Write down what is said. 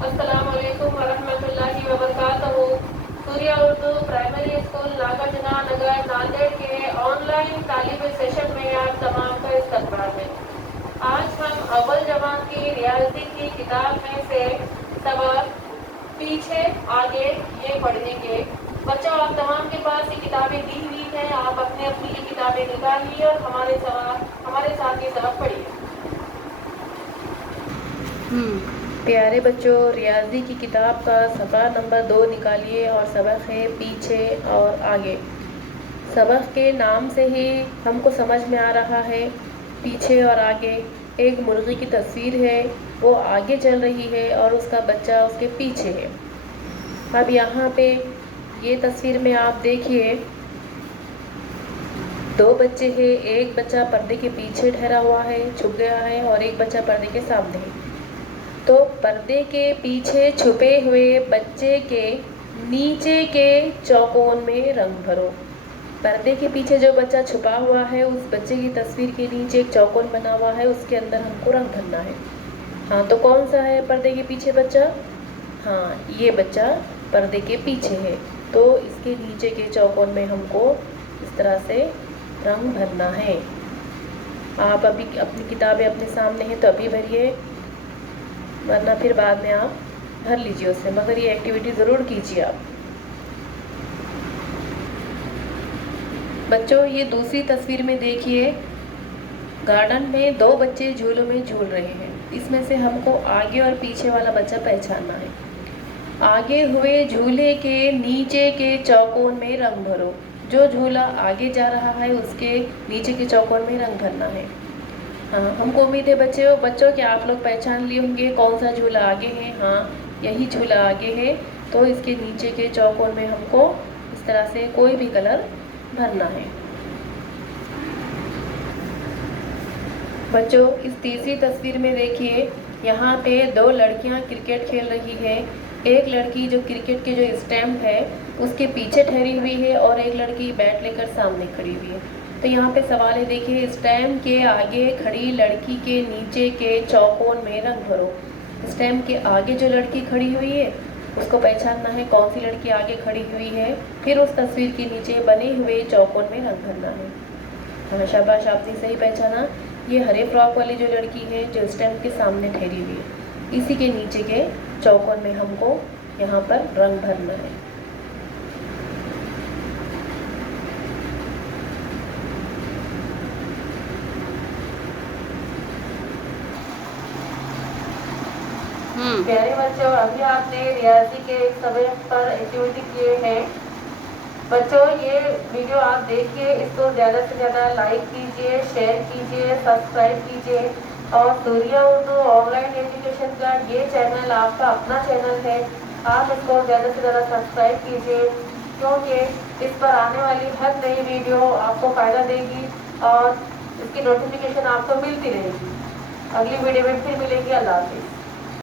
अस्सलामुअलैकुम वरहमतुल्लाहि वबरकातुहू। Surya Urdu primary school Nagarjuna नगर नांदेड़ के ऑनलाइन तालीमी सेशन में आप तमाम का इस्तकबाल है। आज हम अव्वल जमात की रियाजी की किताब में से सबक पीछे आगे ये पढ़ेंगे। बच्चों, आप तमाम के पास ये किताबें दी हुई हैं। आप अपनी अपनी ये किताबें निकालिए और हमारे साथ ये सबक पढ़िए। प्यारे बच्चों, रियाजी की किताब का सफ़ा नंबर 2 निकालिए और सबक है पीछे और आगे। सबक के नाम से ही हमको समझ में आ रहा है पीछे और आगे। एक मुर्गी की तस्वीर है, वो आगे चल रही है और उसका बच्चा उसके पीछे है। अब यहाँ पे ये तस्वीर में आप देखिए, 2 बच्चे हैं। एक बच्चा पर्दे के पीछे ठहरा हुआ है, छुप गया है, और एक बच्चा पर्दे के सामने है। तो पर्दे के पीछे छुपे हुए बच्चे के नीचे के चौकोन में रंग भरो। पर्दे के पीछे जो बच्चा छुपा हुआ है, उस बच्चे की तस्वीर के नीचे एक चौकोन बना हुआ है, उसके अंदर हमको रंग भरना है। हाँ, तो कौन सा है पर्दे के पीछे बच्चा? हाँ, ये बच्चा पर्दे के पीछे है। तो इसके नीचे के चौकोन में हमको इस तरह से रंग भरना है। आप अभी अपनी किताबें अपने सामने हैं तो अभी भरिए, वरना फिर बाद में आप भर लीजिए उससे, मगर ये एक्टिविटी ज़रूर कीजिए आप। बच्चों, ये दूसरी तस्वीर में देखिए, गार्डन में 2 बच्चे झूलों में झूल रहे हैं। इसमें से हमको आगे और पीछे वाला बच्चा पहचानना है। आगे हुए झूले के नीचे के चौकोन में रंग भरो। जो झूला आगे जा रहा है उसके नीचे के चौकोन में रंग भरना है। हाँ, हमको उम्मीद है बच्चों कि आप लोग पहचान लिए होंगे कौन सा झूला आगे है। हाँ, यही झूला आगे है। तो इसके नीचे के चौकोन में हमको इस तरह से कोई भी कलर भरना है। बच्चों, इस तीसरी तस्वीर में देखिए, यहाँ पे 2 लड़कियाँ क्रिकेट खेल रही है। एक लड़की जो क्रिकेट के जो स्टैम्प है उसके पीछे ठहरी हुई है और एक लड़की बैट लेकर सामने खड़ी हुई है। तो यहाँ पे सवाल है, देखिए, स्टैम्प के आगे खड़ी लड़की के नीचे के चौकोन में रंग भरो। स्टैम्प के आगे जो लड़की खड़ी हुई है उसको पहचानना है कौन सी लड़की आगे खड़ी हुई है, फिर उस तस्वीर के नीचे बने हुए चौकोन में रंग भरना है। हाँ, शाबाश, आपने सही पहचाना। ये हरे फ्रॉक वाली जो लड़की है जो स्टैम्प के सामने ठहरी हुई है, इसी के नीचे के चौकोन में हमको यहाँ पर रंग भरना है। प्यारे बच्चों, अभी आपने रियाजी के एक सबक पर एक्टिविटी किए हैं। बच्चों, ये वीडियो आप देखिए, इसको ज़्यादा से ज़्यादा लाइक कीजिए, शेयर कीजिए, सब्सक्राइब कीजिए। और सूर्या उर्दू ऑनलाइन एजुकेशन का ये चैनल आपका अपना चैनल है, आप इसको ज़्यादा से ज़्यादा सब्सक्राइब कीजिए, क्योंकि इस पर आने वाली हर नई वीडियो आपको फ़ायदा देगी और इसकी नोटिफिकेशन आपको मिलती रहेगी। अगली वीडियो में फिर मिलेंगे। अल्लाह हाफिज़।